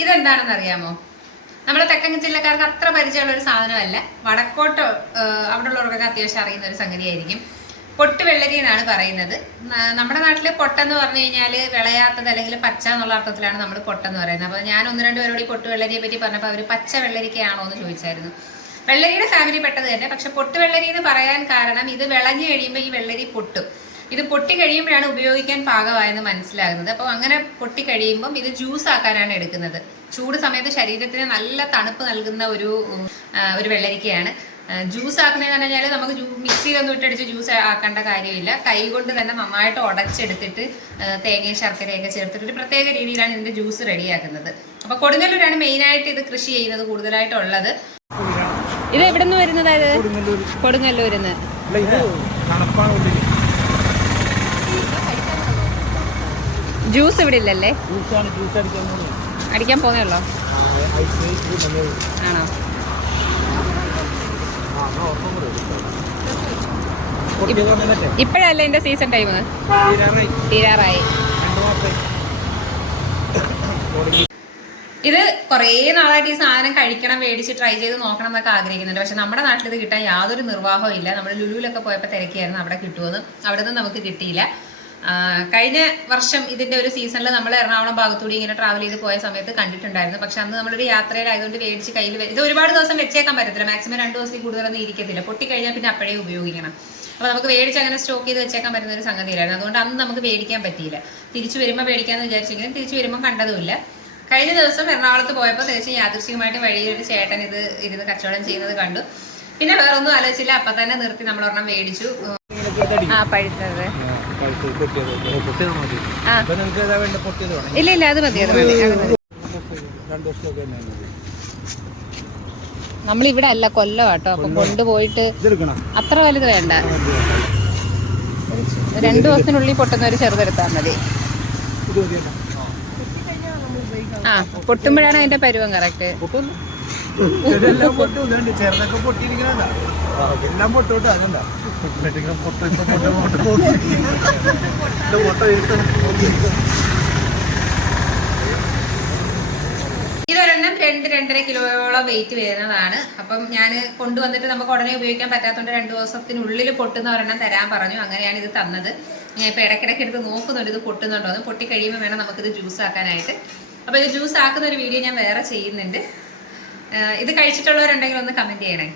ഇതെന്താണെന്ന് അറിയാമോ? നമ്മുടെ തെക്കൻ ജില്ലക്കാർക്ക് അത്ര പരിചയമുള്ള ഒരു സാധനമല്ല. വടക്കോട്ട് അവിടെ ഉള്ളവർക്കൊക്കെ അത്യാവശ്യം അറിയുന്ന ഒരു സംഗതിയായിരിക്കും. പൊട്ട് വെള്ളരി എന്നാണ് പറയുന്നത്. നമ്മുടെ നാട്ടിൽ പൊട്ടെന്ന് പറഞ്ഞു കഴിഞ്ഞാൽ വിളയാത്തത് അല്ലെങ്കിൽ പച്ച എന്നുള്ള അർത്ഥത്തിലാണ് നമ്മൾ പൊട്ടെന്ന് പറയുന്നത്. അപ്പോൾ ഞാൻ ഒന്ന് രണ്ട് പേരോട് ഈ പൊട്ട് വെള്ളരിയെ പറ്റി പറഞ്ഞപ്പോൾ അവർ പച്ച വെള്ളരിക്കയാണോ എന്ന് ചോദിച്ചായിരുന്നു. വെള്ളരിയുടെ ഫാമിലി പെട്ടത് തന്നെ. പക്ഷെ പൊട്ട് വെള്ളരി എന്ന് പറയാൻ കാരണം ഇത് വിളഞ്ഞു കഴിയുമ്പോൾ ഈ വെള്ളരി പൊട്ടും. ഇത് പൊട്ടി കഴിയുമ്പോഴാണ് ഉപയോഗിക്കാൻ പാകമായെന്ന് മനസ്സിലാകുന്നത്. അപ്പോൾ അങ്ങനെ പൊട്ടി കഴിയുമ്പം ഇത് ജ്യൂസ് ആക്കാനാണ് എടുക്കുന്നത്. ചൂട് സമയത്ത് ശരീരത്തിന് നല്ല തണുപ്പ് നൽകുന്ന ഒരു ഒരു വെള്ളരിക്കയാണ്. ജ്യൂസ് ആക്കുന്നതെന്ന് പറഞ്ഞാൽ നമുക്ക് മിക്സിയിലൊന്നും ഇട്ടടിച്ച് ജ്യൂസ് ആക്കേണ്ട കാര്യമില്ല. കൈ കൊണ്ട് തന്നെ നന്നായിട്ട് ഉടച്ചെടുത്തിട്ട് തേങ്ങയും ശർക്കരയൊക്കെ ചേർത്തിട്ട് ഒരു പ്രത്യേക രീതിയിലാണ് ഇതിന്റെ ജ്യൂസ് റെഡിയാക്കുന്നത്. അപ്പൊ കൊടുങ്ങല്ലൂരാണ് മെയിനായിട്ട് ഇത് കൃഷി ചെയ്യുന്നത് കൂടുതലായിട്ടുള്ളത്. ഇത് എവിടെ നിന്ന് വരുന്നതായത് കൊടുങ്ങല്ലൂരിന്ന് അല്ല ഇത് തണുപ്പാണ് ഉള്ളിൽ ജ്യൂസ് ഇവിടെ ഇല്ലല്ലേ? അടിക്കാൻ പോന്നേ ഉള്ളോ? ആണോ? ഇപ്പഴല്ലേ എന്റെ സീസൺ ടൈം തീരാറായി. ഇത് കുറേ നാളായിട്ട് ഈ സാധനം കഴിക്കണം മേടിച്ച് ട്രൈ ചെയ്ത് നോക്കണം എന്നൊക്കെ ആഗ്രഹിക്കുന്നുണ്ട്. പക്ഷെ നമ്മുടെ നാട്ടിൽ ഇത് കിട്ടാൻ യാതൊരു നിർവാഹവും ഇല്ല. നമ്മൾ ലുലുവിലൊക്കെ പോയപ്പോൾ തിരക്കിയായിരുന്നു അവിടെ കിട്ടുമെന്ന് അവിടെ നിന്ന് നമുക്ക് കിട്ടിയില്ല. കഴിഞ്ഞ വർഷം ഇതിന്റെ ഒരു സീസണിൽ നമ്മൾ എറണാകുളം ഭാഗത്തൂടി ഇങ്ങനെ ട്രാവൽ ചെയ്ത് പോയ സമയത്ത് കണ്ടിട്ടുണ്ടായിരുന്നു. പക്ഷെ അന്ന് നമ്മളൊരു യാത്രയിലായതുകൊണ്ട് മേടിച്ച് കയ്യിൽ ഇത് ഒരുപാട് ദിവസം വെച്ചേക്കാൻ പറ്റത്തില്ല. മാക്സിമം രണ്ട് ദിവസത്തിൽ കൂടുതലൊന്നും ഇരിക്കത്തില്ല. പൊട്ടിക്കഴിഞ്ഞാൽ പിന്നെ അപ്പോഴേ ഉപയോഗിക്കണം. അപ്പോൾ നമുക്ക് മേടിച്ച് അങ്ങനെ സ്റ്റോക്ക് ചെയ്ത് വെച്ചേക്കാൻ പറ്റുന്ന ഒരു സംഗതിയിലായിരുന്നു. അതുകൊണ്ട് അന്ന് നമുക്ക് മേടിക്കാൻ പറ്റിയില്ല. തിരിച്ചു വരുമ്പോൾ മേടിക്കാമെന്ന് വിചാരിച്ചെങ്കിലും തിരിച്ചു വരുമ്പോൾ കണ്ടതുമില്ല. കഴിഞ്ഞ ദിവസം എറണാകുളത്ത് പോയപ്പോൾ തീർച്ചയായും യാദൃശ്യമായിട്ട് വഴിയിൽ ഒരു ചേട്ടൻ ഇത് ഇരുന്ന് കച്ചവടം ചെയ്യുന്നത് കണ്ടു. പിന്നെ വേറൊന്നും ആലോചിച്ചില്ല. അപ്പൊ തന്നെ നിർത്തി നമ്മളൊരെണ്ണം മേടിച്ചു. ആ പഴുത്തത്. ഇല്ല ഇല്ല അത് മതി അത് മതി അത് മതി. നമ്മളിവിടെ അല്ല കൊല്ലം കേട്ടോ അപ്പൊ കൊണ്ടുപോയിട്ട് ഇതെടുക്കണം? അത്ര വലുത് വേണ്ട. രണ്ടു ദിവസത്തിനുള്ളിൽ പൊട്ടുന്ന ഒരു ചെറുതെടുത്താൽ മതി. ആ പൊട്ടുമ്പോഴാണ് അതിന്റെ പരുവം കറക്റ്റ് ഇതൊരെണ്ണം രണ്ട് രണ്ടര കിലോയോളം വെയിറ്റ് വരുന്നതാണ്. അപ്പം ഞാൻ കൊണ്ടുവന്നിട്ട് നമുക്ക് ഉടനെ ഉപയോഗിക്കാൻ പറ്റാത്തതുകൊണ്ട് രണ്ട് ദിവസത്തിനുള്ളിൽ പൊട്ടുന്ന ഒരെണ്ണം തരാൻ പറഞ്ഞു. അങ്ങനെയാണ് ഇത് തന്നത്. ഞാൻ ഇപ്പം ഇടയ്ക്കിടയ്ക്ക് എടുത്ത് നോക്കുന്നുണ്ട് ഇത് പൊട്ടുന്നുണ്ടോ എന്ന് പൊട്ടി കഴിയുമ്പോൾ വേണം നമുക്കിത് ജ്യൂസ് ആക്കാനായിട്ട്. അപ്പോൾ ഇത് ജ്യൂസ് ആക്കുന്ന ഒരു വീഡിയോ ഞാൻ വേറെ ചെയ്യുന്നുണ്ട്. ഇത് കഴിച്ചിട്ടുള്ളവരുണ്ടെങ്കിൽ ഒന്ന് കമന്റ് ചെയ്യണേ.